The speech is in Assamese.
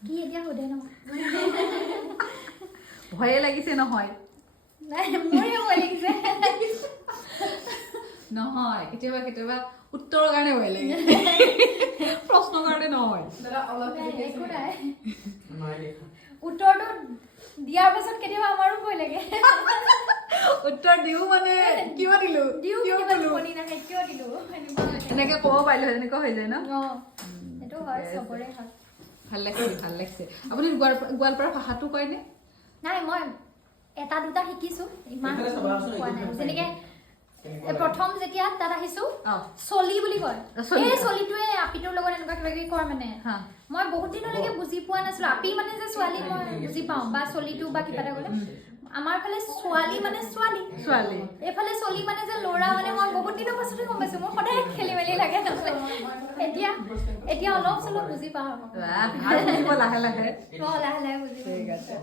কি এতিয়া সোধে ন ভয়ে লাগিছে নহয় নাই মোৰে ভয় লাগিছে নহয় কেতিয়াবা কেতিয়াবা উত্তৰৰ কাৰণে ভয় লাগে প্ৰশ্নৰ কাৰণে নহয় একো নাই উত্তৰটো দিয়াৰ পাছত কেতিয়াবা আমাৰো ভয় লাগে উত্তৰ দিও মানে কিয় দিলো দিও কেতিয়াবা টোপনি নাহে কিয় দিলো এনেকে ক'ব পাৰিলো এনেকুৱা হৈ যায় ন সেইটো হয় চবৰে হয় ভাল লাগিছে আপুনি গোৱালপাৰা ভাষাটো কয়নে নাই মই এটা দুটা শিকিছো ইমান কোৱা নাই যেনেকে প্ৰথম যেতিয়া তাত আহিছো চলি বুলি কয় এই চলিটোৱে আপিটোৰ লগত এনেকুৱা কিবা কিবি কয় মানে মই বহুত দিনলৈকে বুজি পোৱা নাছিলো আপি মানে যে ছোৱালী মই বুজি পাওঁ বা চলিটো বা কিবা এটা ক'লে আমাৰ ফালে ছোৱালী মানে ছোৱালী এইফালে চলি মানে যে ল'ৰা মানে মই বহুত দিনৰ পাছতে গম পাইছো মোৰ সদায় খেলি মেলি লাগে এতিয়া অলপ চলপ বুজি পাওঁ লাহে লাহে বুজি পাওঁ